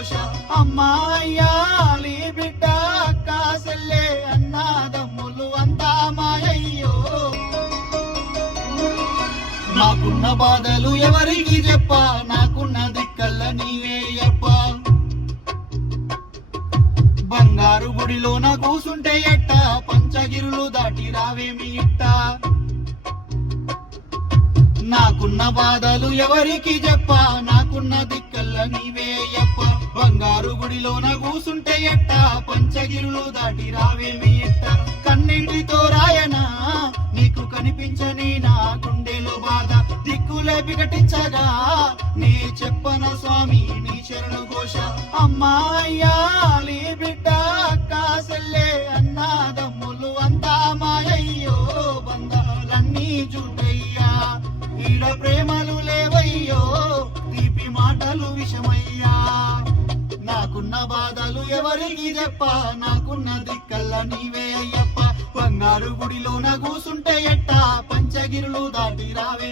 ఘోష అమ్మాయ్యాలి బిడ్డ అక్క సెల్లే అన్నాదమ్ములు అంతా మాయయ్యో నాకున్న బాధలు ఎవరికి చెప్పా నాకున్న దిక్కల్ల నీవే అప్ప బంగారు గుడిలోన కూసుంటే ఎట్ట పంచగిరులు దాటి రావేమి ఇట్ట నాకున్న బాధలు ఎవరికి చెప్పా నాకున్న దిక్కల్ల నీవే అప్ప బంగారు గుడిలోన కూసుంటే ఎట్ట పంచగిరులు దాటి రావేమి ఇట్ట కన్నీటితో రాయనా నీకు కనిపించని నా గుండెలో బాధ దిక్కులే వికటించగా నీ చెప్పన స్వామి నీ శరణు ఘోష అమ్మాయ్యాలి బిడ్డ అక్క సెల్లే అన్నాదమ్ములు అంతా మాయయ్యో బంధాలన్నీ చూడయ్యా ఈడ ప్రేమలు లేవయ్యో తీపి మాటలు విషమయ్యా నాకున్న బాధలు ఎవరికి చెప్పా నాకున్న దిక్కల్ల నీవే అయ్యప్ప బంగారు గుడిలోన కూసుంటే ఎట్టా పంచగిరులు దాటి రావే